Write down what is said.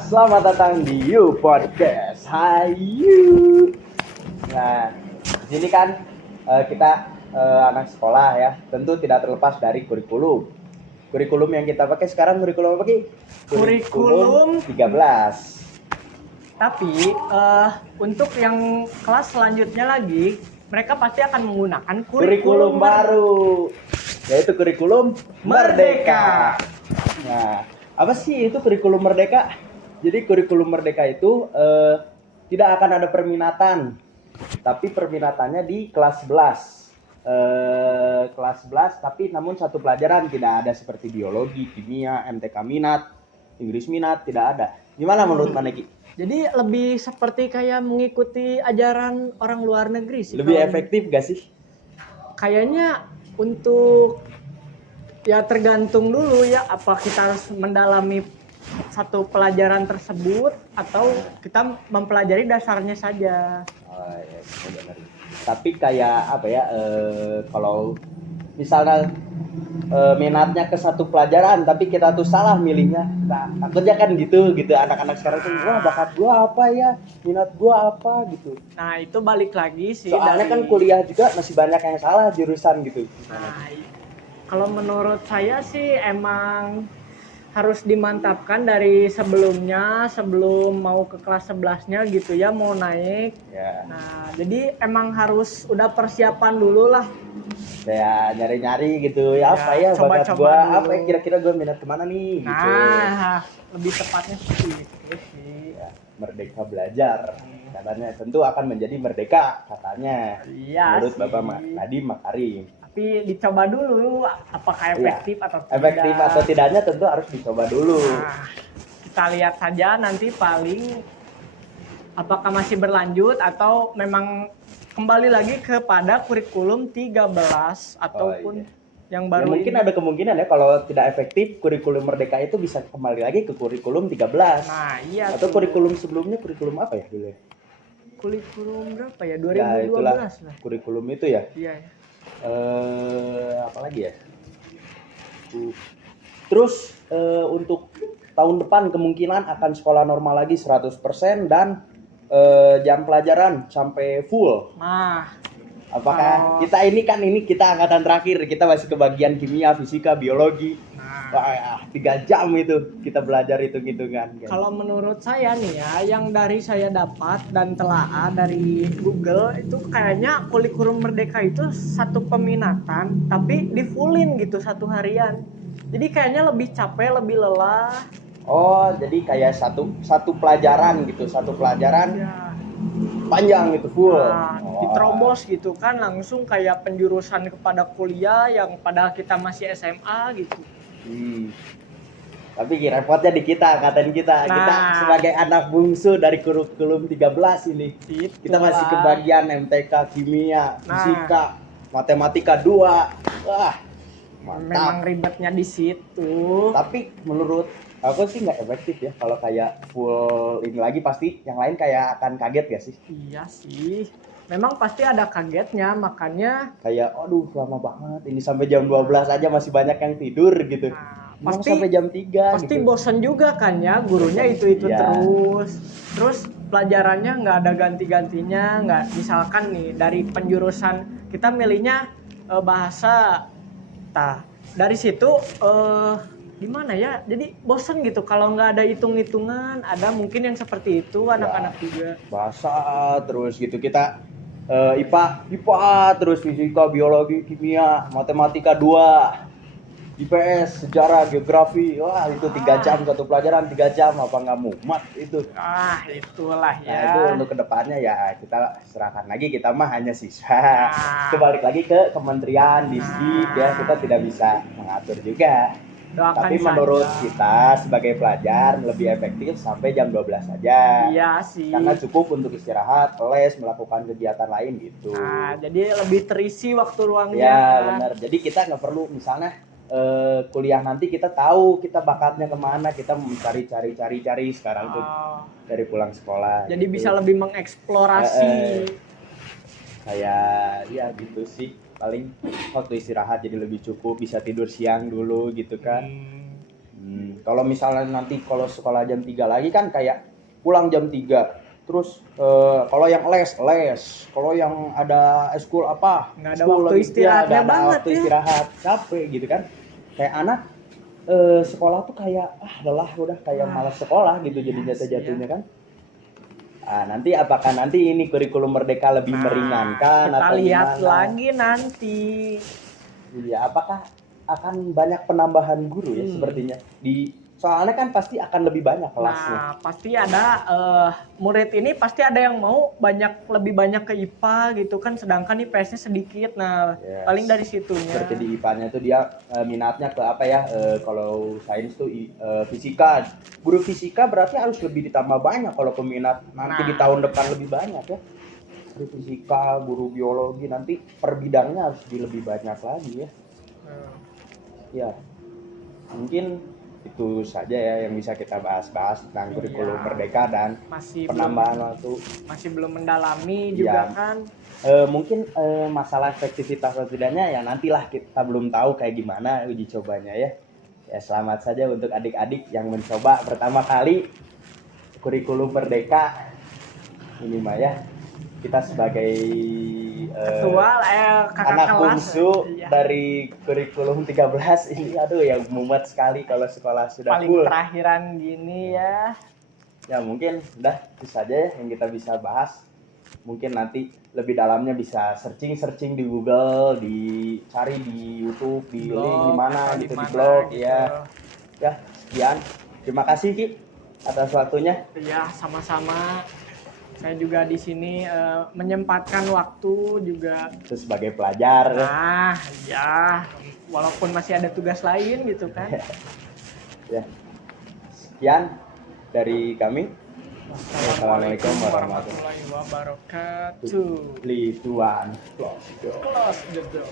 Selamat datang di You Podcast. Hai You. Nah, di sini kan kita anak sekolah ya, tentu tidak terlepas dari kurikulum. Kurikulum yang kita pakai sekarang kurikulum apa, Ki? Kurikulum 13. Tapi untuk yang kelas selanjutnya lagi, mereka pasti akan menggunakan Kurikulum baru, yaitu kurikulum Merdeka. Nah, apa sih itu kurikulum Merdeka? Jadi kurikulum Merdeka itu tidak akan ada perminatan, tapi perminatannya di kelas 11. Kelas 11 tapi namun satu pelajaran tidak ada seperti biologi, kimia, MTK minat, Inggris minat, tidak ada. Gimana menurut Maneki? Jadi lebih seperti kayak mengikuti ajaran orang luar negeri sih. Lebih kalau efektif gak sih? Kayaknya untuk ya tergantung dulu ya, apa kita harus mendalami satu pelajaran tersebut atau kita mempelajari dasarnya saja. Oh, iya, benar. Tapi kayak apa ya? Kalau misalnya minatnya ke satu pelajaran, tapi kita tuh salah milihnya. Nah, takutnya kan gitu anak-anak sekarang tuh, wah bakat gua apa ya, minat gua apa gitu. Nah, itu balik lagi sih Soalnya dari kan kuliah juga masih banyak yang salah jurusan gitu. Nah, kalau menurut saya sih emang harus dimantapkan dari sebelumnya, sebelum mau ke kelas 11-nya gitu ya, mau naik. Ya, Nah, jadi emang harus udah persiapan dulu lah. saya nyari-nyari gitu ya, apa ya bakat coba-coba gua, dulu. apa ya kira-kira gua minat kemana nih gitu. Nah, lebih tepatnya seperti itu sih. Ya, merdeka belajar. Katanya tentu akan menjadi merdeka katanya. Iya Menurut sih. Bapak Nadiem Makarim. Tapi dicoba dulu apakah efektif atau tidak. Efektif atau tidaknya tentu harus dicoba dulu. Nah, kita lihat saja nanti paling apakah masih berlanjut atau memang kembali lagi kepada kurikulum 13 ataupun yang Ya, baru mungkin ini. ada kemungkinan ya kalau tidak efektif kurikulum merdeka itu bisa kembali lagi ke kurikulum 13. Nah, iya Atau tuh. kurikulum sebelumnya kurikulum apa ya dulu ya? Kurikulum berapa ya? Ya 2012 itulah lah. kurikulum itu ya. Iya. Apa lagi ya? Terus untuk tahun depan kemungkinan akan sekolah normal lagi 100% dan jam pelajaran sampai full. Nah, Apakah kita angkatan terakhir, kita masih kebagian kimia, fisika, biologi. Wah, 3 jam itu kita belajar hitung-hitungan. kalau menurut saya nih ya, yang dari saya dapat dan telaah dari Google itu kayaknya kurikulum merdeka itu satu peminatan tapi di fullin gitu satu harian. Jadi kayaknya lebih capek, lebih lelah. Oh, jadi kayak satu pelajaran gitu, satu pelajaran Ya. panjang gitu full. Nah, diterobos gitu kan langsung kayak penjurusan kepada kuliah yang padahal kita masih SMA gitu. Tapi repotnya di kita, angkatan kita. Kita sebagai anak bungsu dari kurikulum 13 ini. Kita masih kebagian MTK, kimia, fisika, matematika 2. Wah, mantap. Memang ribetnya di situ. Tapi menurut aku sih nggak efektif ya. Kalau kayak full ini lagi pasti yang lain kayak akan kaget gak sih? Iya sih. Memang pasti ada kagetnya, makanya kayak aduh lama banget ini sampai jam 12 aja masih banyak yang tidur gitu. Pasti sampai jam 3 pasti gitu. bosan juga kan ya, gurunya itu terus pelajarannya nggak ada ganti-gantinya, nggak, misalkan nih dari penjurusan kita milihnya bahasa, dari situ gimana ya, jadi bosan gitu kalau nggak ada hitung-hitungan. Ada mungkin yang seperti itu anak-anak juga bahasa terus gitu kita IPA terus fisika, biologi, kimia, matematika 2, IPS, sejarah, geografi. Wah, itu 3 jam satu pelajaran, 3 jam apa nggak mumet itu. Itulah ya. Nah, itu untuk kedepannya ya kita serahkan lagi, kita mah hanya siswa. Kebalik lagi ke kementerian, Disdik ya, kita tidak bisa mengatur juga. Doakan tapi menurut kita sebagai pelajar lebih efektif sampai jam 12 saja. Iya sih. Karena cukup untuk istirahat, les, melakukan kegiatan lain gitu. Jadi lebih terisi waktu ruangnya. Ya benar. Jadi kita nggak perlu misalnya kuliah nanti kita tahu kita bakatnya kemana, kita mencari sekarang tuh dari pulang sekolah. Jadi gitu. bisa lebih mengeksplorasi. Kayak ya gitu sih. Paling waktu istirahat jadi lebih cukup, bisa tidur siang dulu gitu kan. Kalau misalnya nanti kalau sekolah jam 3 lagi kan kayak pulang jam 3. Terus kalau yang les, kalau yang ada eskul apa, Nggak ada eskul waktu lagi, istirahatnya nggak ada banget waktu ya. istirahat, capek gitu kan. Kayak anak sekolah tuh kayak lelah udah kayak malas sekolah gitu jadi Iya sih jatuhnya ya. kan. Nanti apakah nanti ini kurikulum merdeka lebih meringankan Kita atau lihat gimana? lagi nanti. Iya, apakah akan banyak penambahan guru ya sepertinya soalnya kan pasti akan lebih banyak kelasnya. Nah, pasti ada murid ini pasti ada yang mau lebih banyak ke IPA gitu kan, sedangkan IPS-nya sedikit. Nah, paling Yes. dari situnya. Seperti di IPA-nya tuh dia minatnya ke apa ya? Kalau sains tuh fisika. Guru fisika berarti harus lebih ditambah banyak kalau peminat nanti di tahun depan lebih banyak ya. Guru fisika, guru biologi nanti per bidangnya harus lebih banyak lagi ya. Ya, mungkin itu saja ya yang bisa kita bahas tentang kurikulum merdeka dan penambahan waktu. Masih belum mendalami juga kan. Mungkin masalah efektivitas atau tidaknya ya nantilah, kita belum tahu kayak gimana uji cobanya ya. Ya selamat saja untuk adik-adik yang mencoba pertama kali kurikulum merdeka. Ini mah ya, kita sebagai ketua kakak anak kelas bungsu dari kurikulum 13 ini aduh yang mumet sekali kalau sekolah sudah paling full. terakhiran gini ya. Ya mungkin udah itu saja ya yang kita bisa bahas. Mungkin nanti lebih dalamnya bisa searching di Google, dicari di YouTube, di blog, link di mana gitu, di blog gitu. Ya, sekian. Terima kasih Ki atas waktunya. Ya, sama-sama. Saya juga di sini menyempatkan waktu juga. Itu sebagai pelajar. Nah, ya, walaupun masih ada tugas lain gitu kan. Ya. Sekian dari kami. Assalamualaikum warahmatullahi wabarakatuh. Lituan. Close the door.